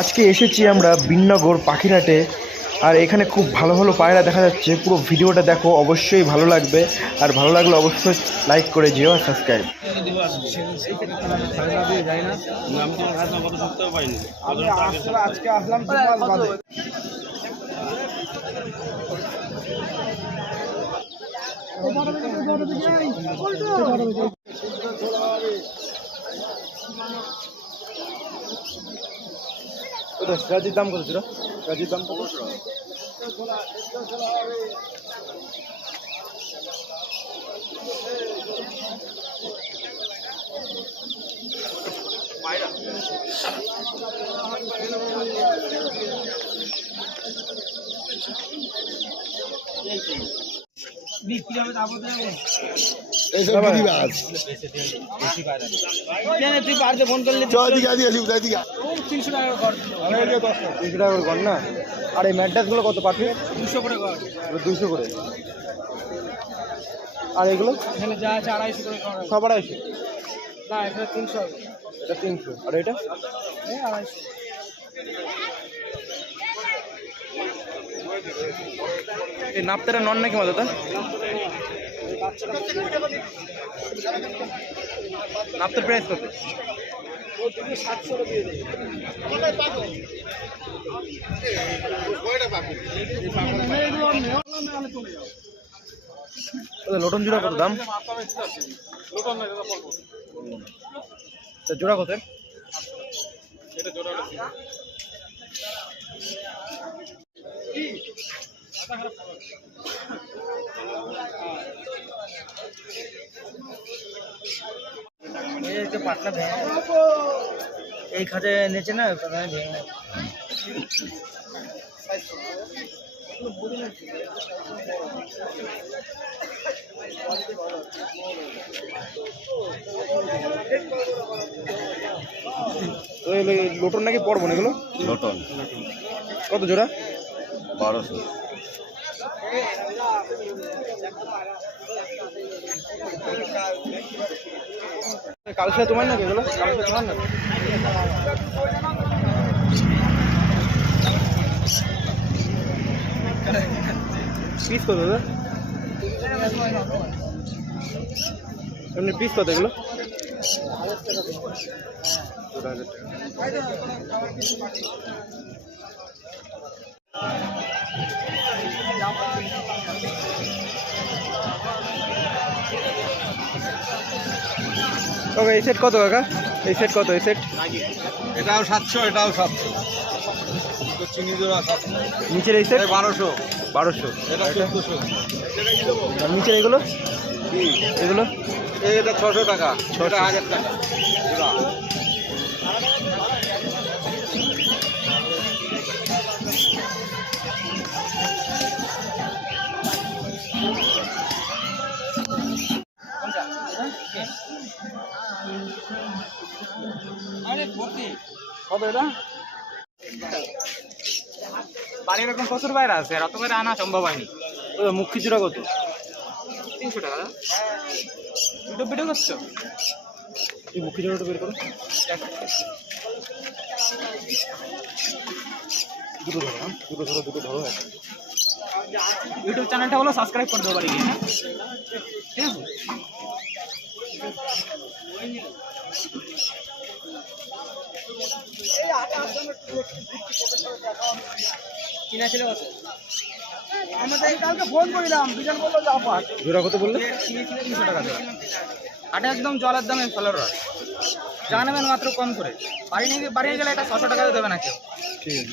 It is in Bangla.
আজকে এসেছি আমরা বিনগর পাখিরহাটে। আর এখানে খুব ভালো ভালো পায়রা দেখা যাচ্ছে। পুরো ভিডিওটা দেখো, অবশ্যই ভালো লাগবে। আর ভালো লাগলে অবশ্যই লাইক করে যেও আর সাবস্ক্রাইব। আজকে আসলাম রাজির দাম কত ছিল? রাজির দাম কত? বিক্রি হবে তারপর তুই পারতে ফোন করলে 300 টাকা কর। 300 টাকা করে কর না। আর এই ম্যাড্রাসগুলো কত পাঠি? 200 করে কর। 200 করে। আর এগুলো এখানে যা আছে 250 করে কর। সব 250? না, এটা 300 হবে। এটা 300। আর এটা? এই 250। এই নাপতারা নন নাকি মা দাদা? নাপতার প্রাইস কত? ও তুমি 700 টাকা দিয়ে দেবে। লোটন জোড়া কত দাম? জোড়া কত? পাটনা ভেঙে এই খাঁচে নেচে না ভেঙে না। লোটন নাকি পড়বো না এগুলো? লোটন কত জোড়া? 1200। কালসা তোমার নাকি এগুলো? কালসা তোমার না? পিস কত দাদা? এমনি পিস কত এগুলো? ওকে, এই সেট কত কাকা? এই সেট কত? এই সেট এটাও 700, এটাও 700। চিনি জোড়া 700। নিচের এই সেট 1200। 1200। এটা 1400। আর নিচের এগুলো? এগুলো এটা 600 টাকা। 600 1000 টাকা জোড়া। কত এটা? বাড়ির এরকম প্রচুর বাইরে আছে, আর অত বাইরে আনা সম্ভব হয়নি। মুখি জোড়া কত? 300 টাকা। দুটো ভিডিও করছো? এই মুখি জোড়াটা বের করো। দুটো ধরো, দুটো ধরো, দুটো ধরো। ইউটিউব চ্যানেলটা হলো সাবস্ক্রাইব করে দেবো বাড়ি গিয়ে, হ্যাঁ? ঠিক আছে। কিনা ছিল কত? আমাদের কালকে ফোন করিলাম, বিজন বললো যাও পাঠ। জোড়া কত বললে? কিনেছিল 300 টাকা জোড়া। আটা একদম জলের দামে ফলের রস। যা নেবেন মাত্র কম করে। বাড়ি নিয়ে গেলে এটা 600 টাকা দেবে না কেউ। ঠিক আছে।